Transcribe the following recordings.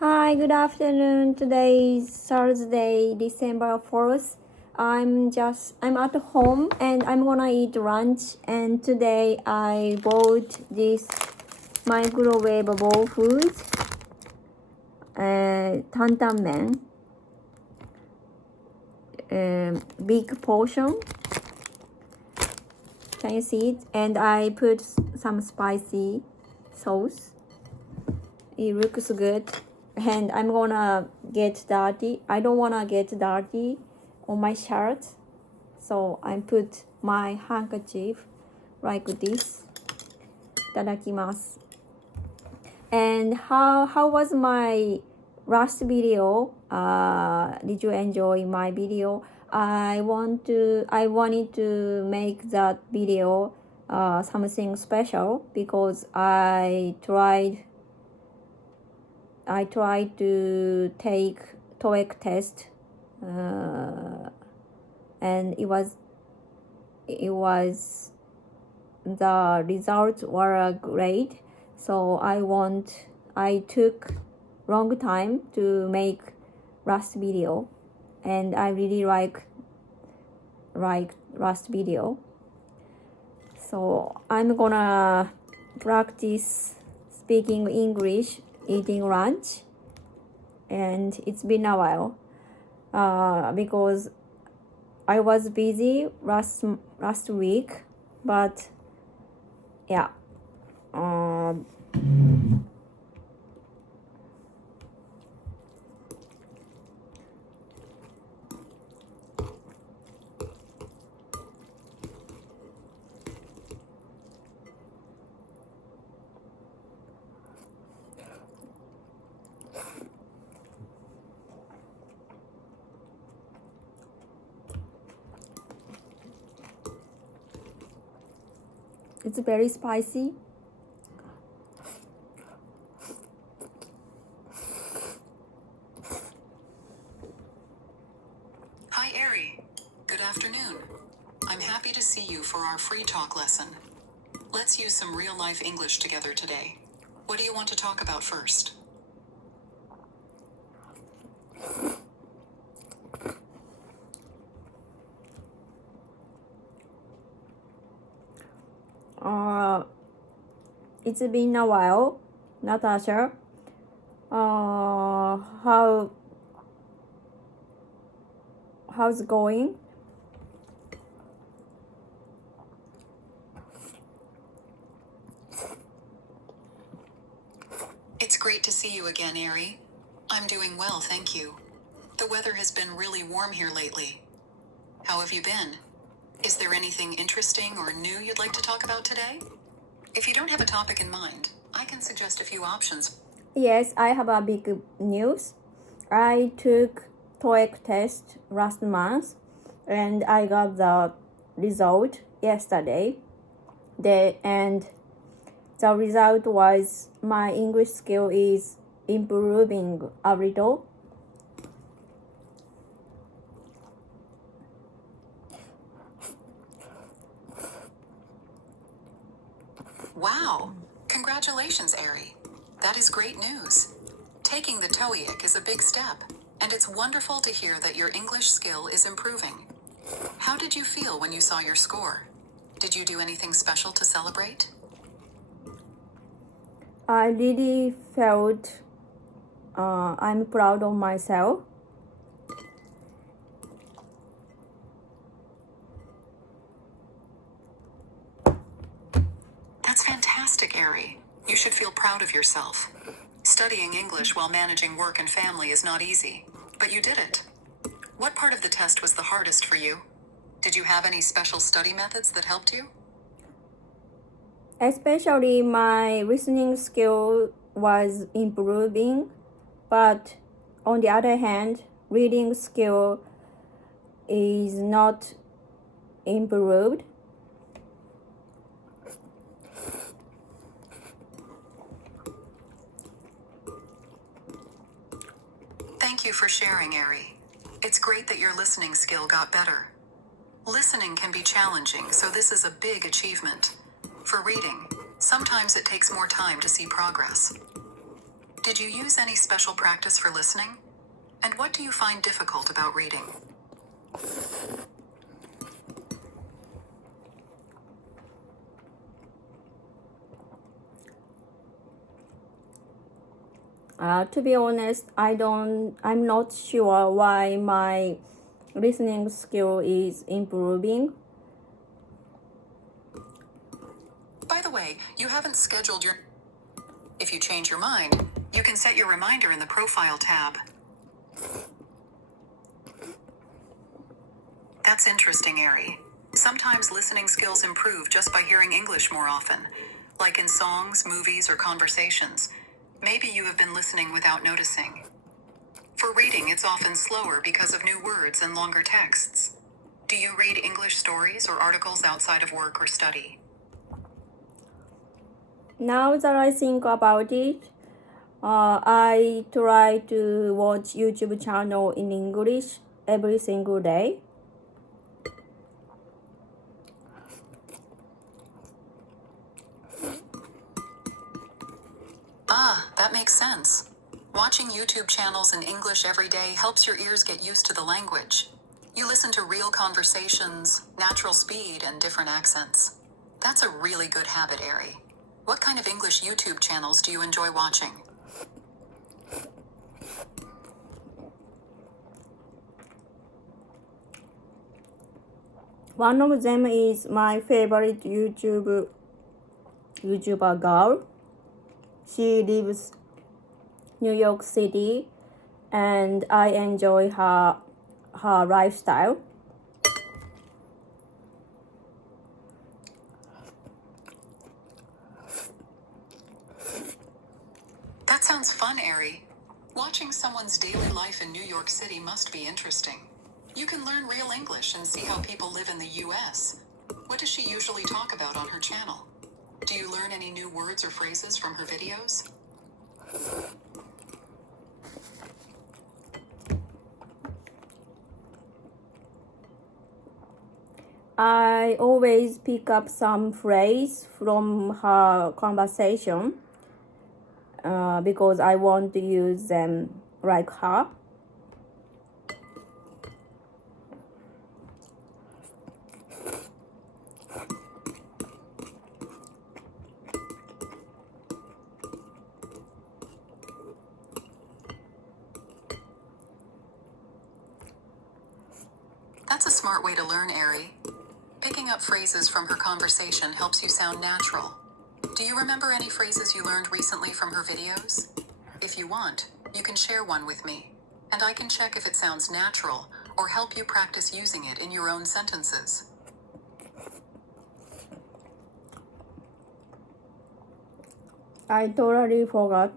Hi, good afternoon. Today is Thursday, December 4th. I'm at home and I'm gonna eat lunch, and today I bought this microwavable food, tantanmen, big portion. Can you see it? And I put some spicy sauce. It looks good. And I'm gonna get dirty. I don't wanna get dirty on my shirt, so I put my handkerchief like this. いただきます。And how was my last video? Did you enjoy my video? I wanted to make that video something special because I tried to take TOEIC test, and it was the results were great. So I took long time to make last video, and I really like last video. So I'm gonna practice speaking English eating lunch, and it's been a while because I was busy last week, but yeah. It's very spicy. Hi, Ari. Good afternoon. I'm happy to see you for our free talk lesson. Let's use some real-life English together today. What do you want to talk about first? It's been a while, Natasha. How's it going? It's great to see you again, Ari. I'm doing well, thank you. The weather has been really warm here lately. How have you been? Is there anything interesting or new you'd like to talk about today? If you don't have a topic in mind, I can suggest a few options. Yes, I have a big news. I took TOEIC test last month, and I got the result yesterday. And the result was my English skill is improving a little. Wow! Congratulations, Ari. That is great news. Taking the TOEIC is a big step, and it's wonderful to hear that your English skill is improving. How did you feel when you saw your score? Did you do anything special to celebrate? I really felt I'm proud of myself. That's fantastic, Ari. You should feel proud of yourself. Studying English while managing work and family is not easy, but you did it. What part of the test was the hardest for you? Did you have any special study methods that helped you? Especially my listening skill was improving, but on the other hand, reading skill is not improved. Thank you for sharing, Ari. It's great that your listening skill got better. Listening can be challenging, so this is a big achievement. For reading, sometimes it takes more time to see progress. Did you use any special practice for listening? And what do you find difficult about reading? To be honest, I'm not sure why my listening skill is improving. By the way, you haven't scheduled your... If you change your mind, you can set your reminder in the Profile tab. That's interesting, Ari. Sometimes listening skills improve just by hearing English more often, like in songs, movies, or conversations. Maybe you have been listening without noticing. For reading, it's often slower because of new words and longer texts. Do you read English stories or articles outside of work or study? Now that I think about it, I try to watch YouTube channel in English every single day. That makes sense. Watching YouTube channels in English every day helps your ears get used to the language. You listen to real conversations, natural speed, and different accents. That's a really good habit, Ari. What kind of English YouTube channels do you enjoy watching? One of them is my favorite YouTuber girl. She lives New York City, and I enjoy her lifestyle. That sounds fun, Ari. Watching someone's daily life in New York City must be interesting. You can learn real English and see how people live in the US. What does she usually talk about on her channel? Do you learn any new words or phrases from her videos? I always pick up some phrase from her conversation because I want to use them like her. That's a smart way to learn, Ari. Picking up phrases from her conversation helps you sound natural. Do you remember any phrases you learned recently from her videos? If you want, you can share one with me, and I can check if it sounds natural or help you practice using it in your own sentences. I totally forgot.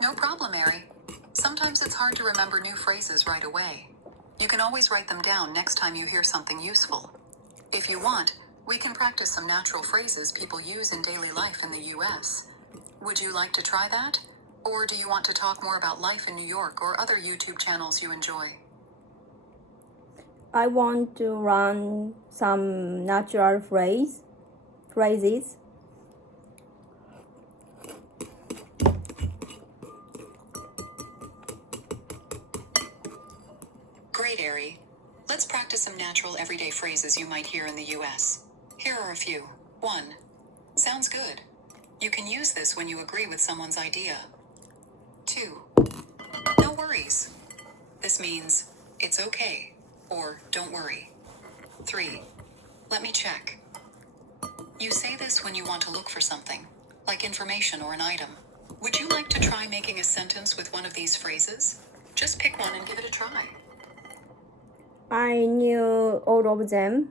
No problem, Mary. Sometimes it's hard to remember new phrases right away. You can always write them down next time you hear something useful. If you want, we can practice some natural phrases people use in daily life in the US. Would you like to try that? Or do you want to talk more about life in New York or other YouTube channels you enjoy? I want to run some natural phrases. Great, Ari. Let's practice some natural everyday phrases you might hear in the US. Here are a few. 1. Sounds good. You can use this when you agree with someone's idea. 2. No worries. This means, it's okay, or don't worry. 3. Let me check. You say this when you want to look for something, like information or an item. Would you like to try making a sentence with one of these phrases? Just pick one and give it a try. I knew all of them.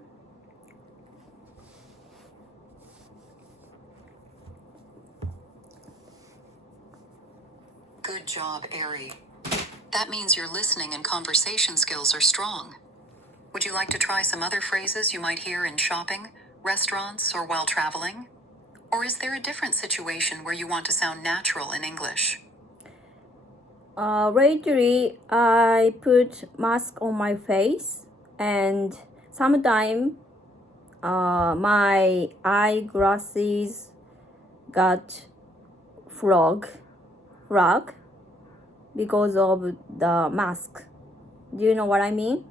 Good job, Ari. That means your listening and conversation skills are strong. Would you like to try some other phrases you might hear in shopping, restaurants, or while traveling? Or is there a different situation where you want to sound natural in English? Lately, I put mask on my face, and Sometime my eyeglasses got frog because of the mask. Do you know what I mean?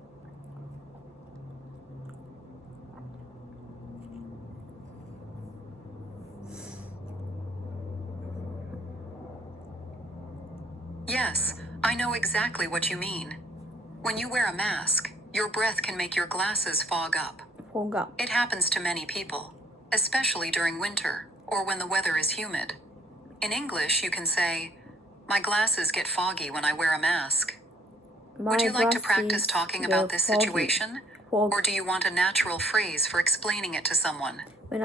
Yes, I know exactly what you mean. When you wear a mask, your breath can make your glasses fog up. Fog up. It happens to many people, especially during winter or when the weather is humid. In English, you can say, "My glasses get foggy when I wear a mask." Would you like to practice talking about this situation? Or do you want a natural phrase for explaining it to someone? When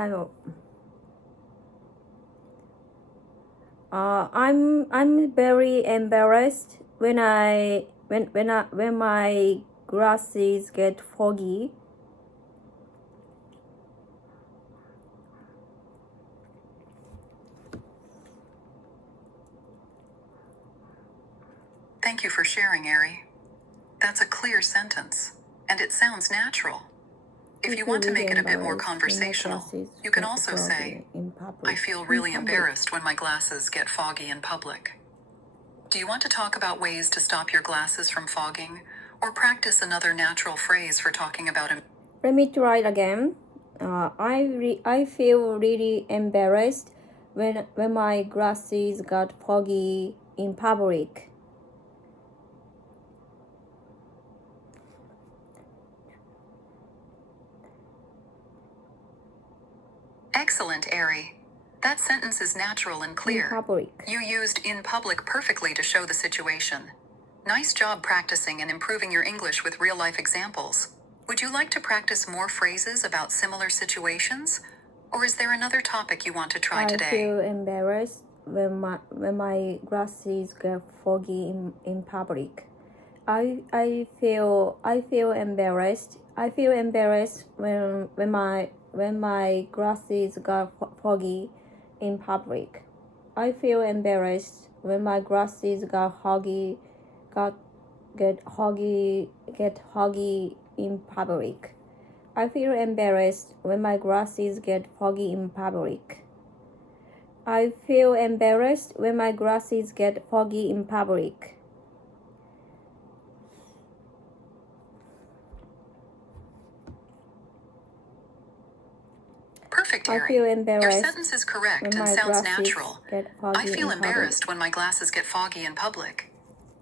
I'm very embarrassed when my glasses get foggy. Thank you for sharing, Ari. That's a clear sentence, and it sounds natural. If you want to make it a bit more conversational, you can also say, "I feel really embarrassed when my glasses get foggy in public." Do you want to talk about ways to stop your glasses from fogging, or practice another natural phrase for talking about it? Let me try it again. I feel really embarrassed when my glasses got foggy in public. Excellent, Ari. That sentence is natural and clear. In public. You used "in public" perfectly to show the situation. Nice job practicing and improving your English with real-life examples. Would you like to practice more phrases about similar situations? Or is there another topic you want to try today? I feel embarrassed when my glasses get foggy in public. I feel embarrassed. I feel embarrassed when my glasses got foggy in public. I feel embarrassed when my glasses get foggy in public. I feel embarrassed when my glasses get foggy in public. I feel embarrassed when my glasses get foggy in public. Perfect, Ari. I feel embarrassed. Your sentence is correct and sounds natural. I feel embarrassed when my glasses get foggy in public.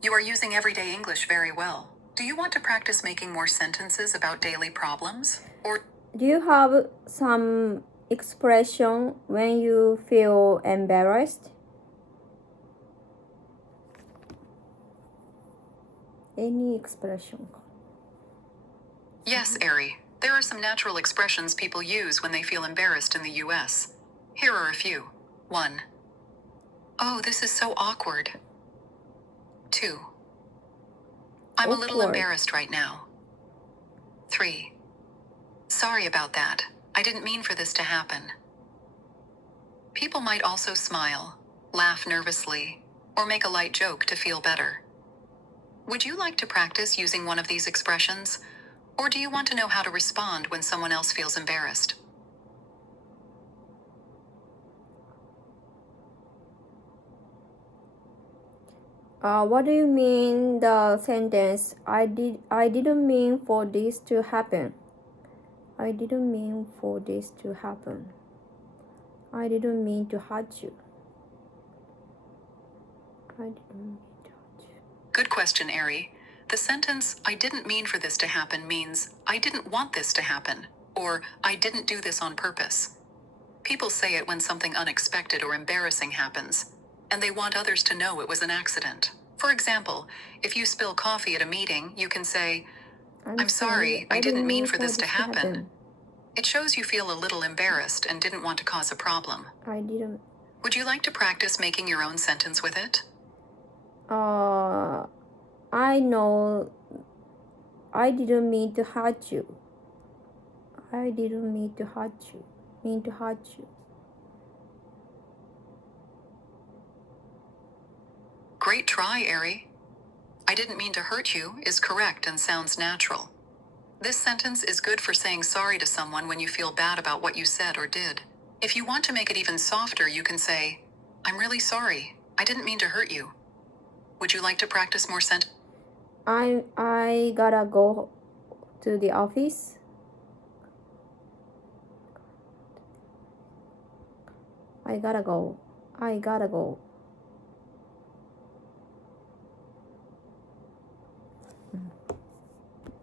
You are using everyday English very well. Do you want to practice making more sentences about daily problems? Or do you have some expression when you feel embarrassed? Any expression? Yes, Ari. There are some natural expressions people use when they feel embarrassed in the US. Here are a few. 1. Oh, this is so awkward. 2. I'm a little embarrassed right now. 3. Sorry about that. I didn't mean for this to happen. People might also smile, laugh nervously, or make a light joke to feel better. Would you like to practice using one of these expressions? Or do you want to know how to respond when someone else feels embarrassed? What do you mean the sentence, I didn't mean for this to happen? I didn't mean for this to happen. I didn't mean to hurt you. I didn't mean to hurt you. Good question, Ari. The sentence, "I didn't mean for this to happen" means, "I didn't want this to happen," or "I didn't do this on purpose." People say it when something unexpected or embarrassing happens, and they want others to know it was an accident. For example, if you spill coffee at a meeting, you can say, I'm sorry, I didn't mean for this to happen. It shows you feel a little embarrassed and didn't want to cause a problem. I didn't. Would you like to practice making your own sentence with it? I know I didn't mean to hurt you. I didn't mean to hurt you. Great try, Ari. I didn't mean to hurt you is correct and sounds natural. This sentence is good for saying sorry to someone when you feel bad about what you said or did. If you want to make it even softer, you can say, I'm really sorry. I didn't mean to hurt you. Would you like to practice more sentences? I gotta go to the office. I gotta go. I gotta go.